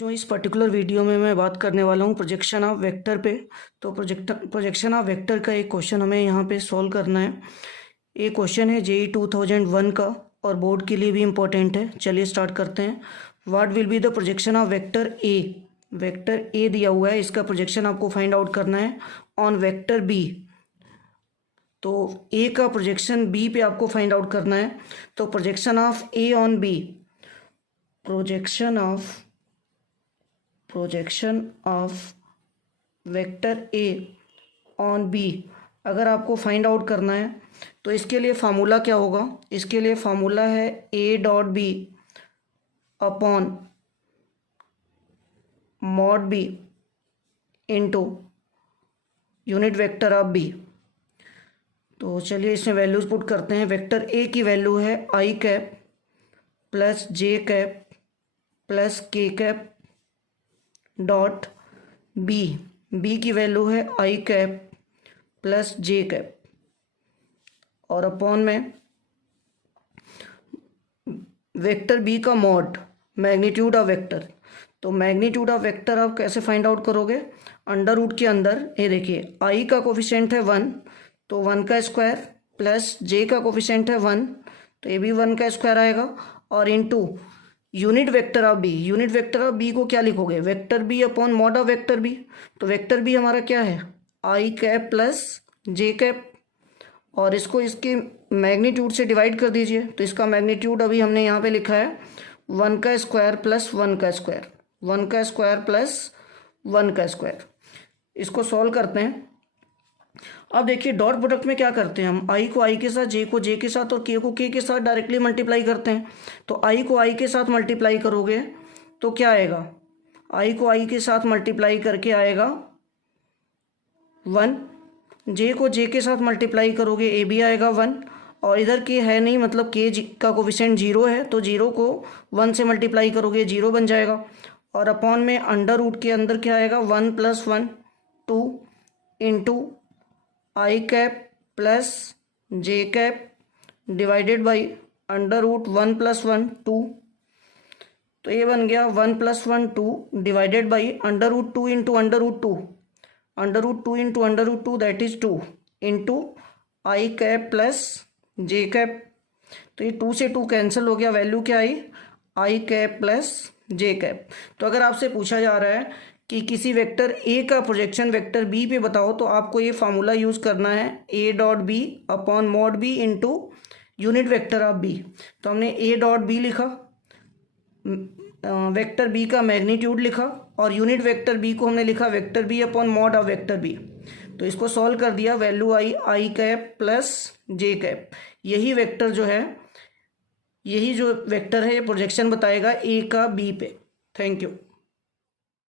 जो इस particular video में मैं बात करने वाला हूँ प्रोजेक्शन ऑफ वेक्टर पे। तो प्रोजेक्शन ऑफ वेक्टर का एक क्वेश्चन हमें यहाँ पे सॉल्व करना है। ये क्वेश्चन है जेई 2001 का और बोर्ड के लिए भी इम्पोर्टेंट है। चलिए स्टार्ट करते हैं। What will be the projection of vector A. Vector A दिया हुआ है, इसका प्रोजेक्शन आपको फाइंड आउट करना है ऑन वेक्टर बी। तो ए का प्रोजेक्शन बी पे आपको फाइंड आउट करना है। तो projection of A on B, projection of vector A on B अगर आपको फाइंड आउट करना है तो इसके लिए फार्मूला क्या होगा। इसके लिए फार्मूला है A dot B upon mod B into unit vector of B. तो चलिए इसमें वैल्यूज पुट करते हैं। वेक्टर ए की वैल्यू है I cap plus J cap plus के कैप डॉट बी। बी की वैल्यू है I cap plus J cap और अपॉन में वेक्टर बी का मॉड, मैग्नीट्यूड ऑफ वेक्टर। तो मैग्नीट्यूड ऑफ वेक्टर आप कैसे फाइंड आउट करोगे। अंडर रूट के अंदर ये देखिए आई का कोफिशिएंट है 1, तो 1 का स्क्वायर प्लस जे का कोफिशिएंट है 1, तो ये भी 1 का स्क्वायर आएगा और into unit vector of B. Unit vector of B को क्या लिखोगे, vector B upon mod of vector B. तो वेक्टर बी हमारा क्या है I cap plus J cap और इसको इसके मैग्नीट्यूड से डिवाइड कर दीजिए। तो इसका मैग्नीट्यूड अभी हमने यहाँ पे लिखा है 1 का स्क्वायर प्लस 1 का स्क्वायर, 1 का स्क्वायर प्लस 1 का स्क्वायर। इसको सॉल्व करते हैं। अब देखिए डॉट प्रोडक्ट में क्या करते हैं हम, आई को आई के साथ, जे को जे के साथ और के को के के साथ डायरेक्टली मल्टीप्लाई करते हैं। तो आई को आई के साथ मल्टीप्लाई करोगे तो क्या आएगा, आई को आई के साथ मल्टीप्लाई करके आएगा 1, जे को जे के साथ मल्टीप्लाई करोगे ए भी आएगा 1 और इधर के है नहीं, मतलब के का कोफिशिएंट 0 है, तो 0 को 1 से मल्टीप्लाई करोगे 0 बन जाएगा और अपॉन में अंडर रूट के अंदर क्या आएगा 1 + 1 2 into I cap plus J cap divided by under root 1 + 1 2। तो ये बन गया 1 + 1 2 divided by under root 2 into under root 2, under root 2 into under root 2 that is 2 into I cap plus J cap. तो ये 2 से 2 कैंसिल हो गया, value क्या आई I cap plus J cap. तो अगर आपसे पूछा जा रहा है कि किसी वेक्टर ए का प्रोजेक्शन वेक्टर बी पे बताओ तो आपको ये फार्मूला यूज़ करना है A dot B upon mod B into unit vector of B. तो हमने ए डॉट बी लिखा, वेक्टर बी का मैग्नीट्यूड लिखा और यूनिट वेक्टर बी को हमने लिखा vector B upon mod of vector B. तो इसको सॉल्व कर दिया, value I I cap plus J cap. यही वेक्टर जो है, यही जो वेक्टर है ये प्रोजेक्शन बताएगा ए का बी पे। Thank you.